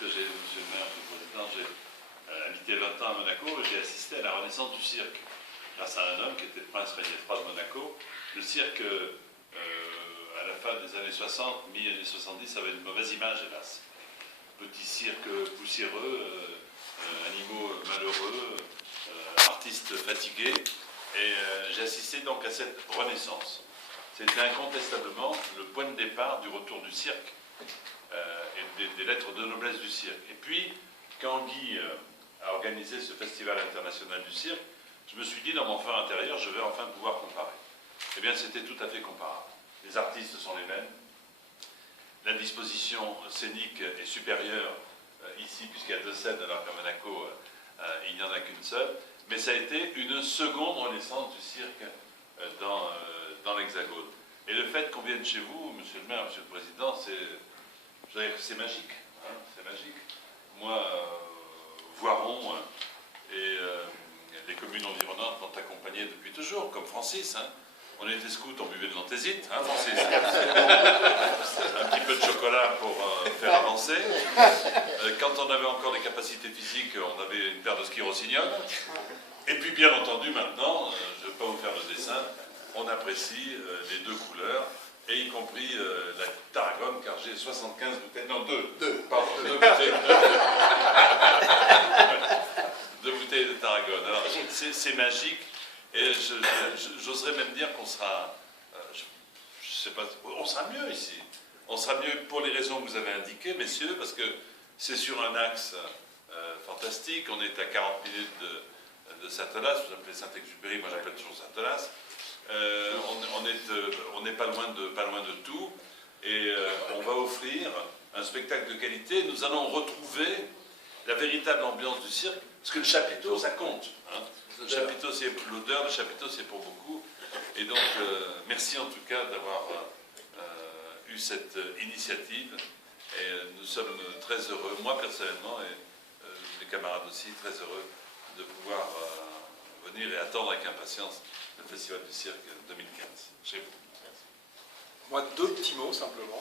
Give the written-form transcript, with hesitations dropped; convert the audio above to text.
que j'ai, monsieur le maire, monsieur le président, j'ai habité 20 ans à Monaco et j'ai assisté à la renaissance du cirque. Grâce à un homme qui était le prince Régnier III de Monaco, le cirque, à la fin des années 60, mi-années 70, avait une mauvaise image, hélas. Petit cirque poussiéreux, animaux malheureux, artistes fatigués. Et j'ai assisté donc à cette renaissance. C'était incontestablement le point de départ du retour du cirque et des lettres de noblesse du cirque. Et puis, quand Guy a organisé ce festival international du cirque, je me suis dit dans mon fort intérieur, je vais enfin pouvoir comparer. Eh bien, c'était tout à fait comparable. Les artistes sont les mêmes. La disposition scénique est supérieure ici, puisqu'il y a 2 scènes, alors qu'à Monaco, il n'y en a qu'une seule. Mais ça a été une seconde renaissance du cirque dans l'Hexagone. Et le fait qu'on vienne chez vous, monsieur le maire, monsieur le président, c'est magique. Hein, c'est magique. Moi, Voiron et les communes environnantes m'ont accompagné depuis toujours, comme Francis. Hein. On était scouts, on buvait de l'anthésite, hein, Francis. Un petit peu de chocolat pour faire avancer. Quand on avait encore des capacités physiques, on avait une paire de skis Rossignol. Et puis, bien entendu, maintenant, je ne vais pas vous faire le dessin, on apprécie les 2 couleurs, et y compris la Tarragone, car j'ai 75 bouteilles, non, 2 bouteilles. 2 bouteilles de Tarragone. Alors, c'est magique. Et j'oserais même dire qu'on sera, je sais pas, on sera mieux ici. On sera mieux pour les raisons que vous avez indiquées, messieurs, parce que c'est sur un axe fantastique. On est à 40 minutes de Saint-Olas, vous appelez Saint-Exupéry, moi j'appelle toujours Saint-Olas. On n'est pas loin de tout, et on va offrir un spectacle de qualité. Nous allons retrouver la véritable ambiance du cirque, parce que le chapiteau, ça compte. Hein. Le chapiteau, c'est pour l'odeur, le chapiteau, c'est pour beaucoup. Et donc, merci en tout cas d'avoir eu cette initiative. Et nous sommes très heureux, moi personnellement, et les camarades aussi, très heureux de pouvoir venir et attendre avec impatience le Festival du Cirque 2015 chez vous. Merci. Moi, 2 petits mots simplement.